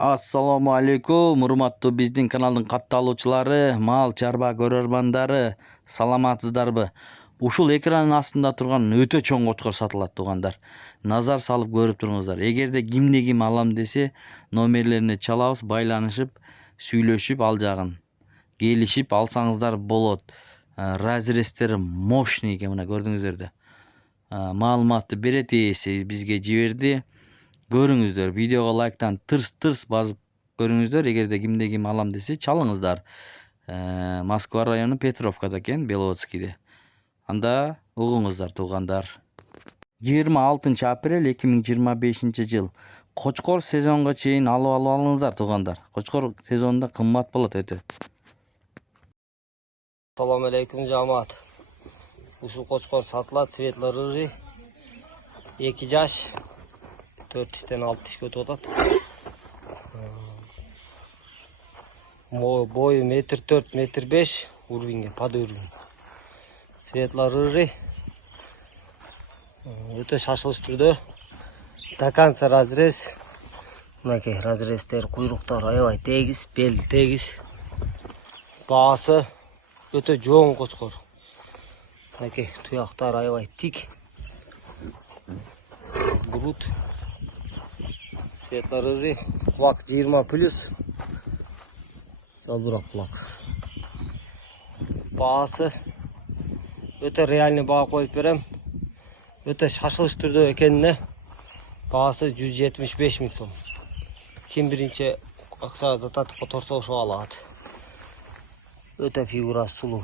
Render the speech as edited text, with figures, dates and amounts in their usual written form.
Assalamu alaikum, урматтуу биздин каналдын катталуучулары, мал чарба көрөрмандары, саламатсыздарбы? Ушул экранын астында турган өтө чоң кочкор сатылат туугандар. Назар салып көрүп туруңуздар. Эгерде кимде ким алам десе, номерлерине чалабыз, байланышып, сүйлөшүп ал жагын келишип алсаңыздар болот. Разрестери мощный экен, мына көрдүңүздөр да. Маалыматты берет ээси бизге жиберди. Көрүңүздөр, видеого лайктан тырс басып көрүңүздөр. Эгерде кимде ким алам десе, чалыңыздар. Москва району Петровкада экен, Беловодскийде. Анда угуңуздар туугандар. 26 апрель 2025 жыл. Кочкор сезонго чейин алып алыңыздар туугандар. Кочкор сезонунда кымбат болот өтө. Assalamu alaikum жамаат. Ушул кочкор сатылат, светлый рыжий. 2 жаш. 4-тен 6 тишке өтүп атат. Бою 1,4 1,5 уровеньге, под уровень. Светлый рыжий. Өтө шашылыш түрдө. До конца разрез. Мынакей разрезтер, куйруктар аябай тегиз, бел тегиз. Баасы өтө жоң кочкор. Мынакей туяктар аябай тик. Груд. Светлый рыжий. Кулак 20+. Салбырак кулак. Баасы өтө реальный баа коюп берем. Өтө шашылыш түрдө экенине баасы 175 000 сом. Ким биринчи акча зататып которсо ошо алат. Өтө фигурасы сулуу.